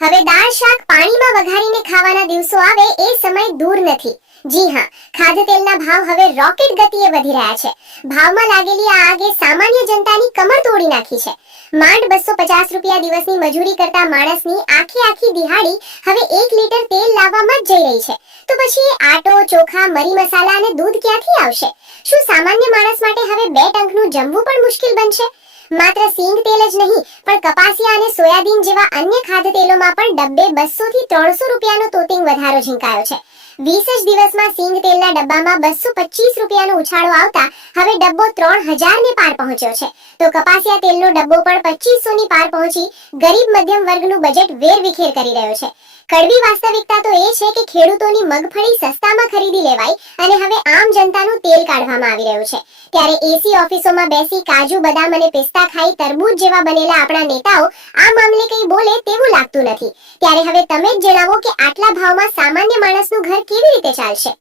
હવે દાળ શાક પાણીમાં વઘારીને ખાવાના દિવસો આવે એ સમય દૂર નથી। જી હા, ખાદ્યતેલના ભાવ હવે રોકેટ ગતિએ વધી રહ્યા છે। ભાવમાં લાગેલી આ આગે સામાન્ય જનતાની કમર તોડી નાખી છે। માંડ 250 રૂપિયા દિવસની મજૂરી કરતા માણસની આખી દિહાડી હવે 1 લીટર તેલ લાવવામાં જ જઈ રહી છે। તો પછી આટો, ચોખા, મરી મસાલા અને દૂધ ક્યાંથી આવશે? શું સામાન્ય માણસ માટે હવે 2 ટંકનું જમવું પણ મુશ્કેલ બનશે? માત્ર સિંગ તેલ જ નહીં, પણ કપાસિયા અને સોયાબીન જેવા અન્ય ખાદ્યતેલોમાં પણ ડબ્બે 200 થી 300 રૂપિયાનો તોતિંગ વધારો ઝીંકાયો છે। 20 જ દિવસમાં સિંગ તેલના ડબ્બામાં 225 રૂપિયાનો ઉછાળો આવતા હવે ડબ્બો 3000 ને પાર પહોંચ્યો છે। તો કપાસિયા તેલનો ડબ્બો પણ 2500 ની પાર પહોંચી ગરીબ મધ્યમ વર્ગનું બજેટ વેરવિખેર કરી રહ્યો છે। કડવી વાસ્તવિકતા તો એ છે કે ખેડૂતોની મગફળી સસ્તામાં ખરીદી લેવાય અને હવે આમ જનતાનું તેલ કાઢવામાં આવી રહ્યું છે। ત્યારે એસી ઓફિસોમાં બેસી કાજુ, બદામ અને પિસ્તા ખાઈ તરબૂચ જેવા બનેલા આપણા નેતાઓ આ મામલે કંઈ બોલે તેવું લાગતું નથી। ત્યારે હવે તમે જ જણાવો કે આટલા ભાવમાં સામાન્ય માણસનું ઘર કેવી રીતે ચાલશે?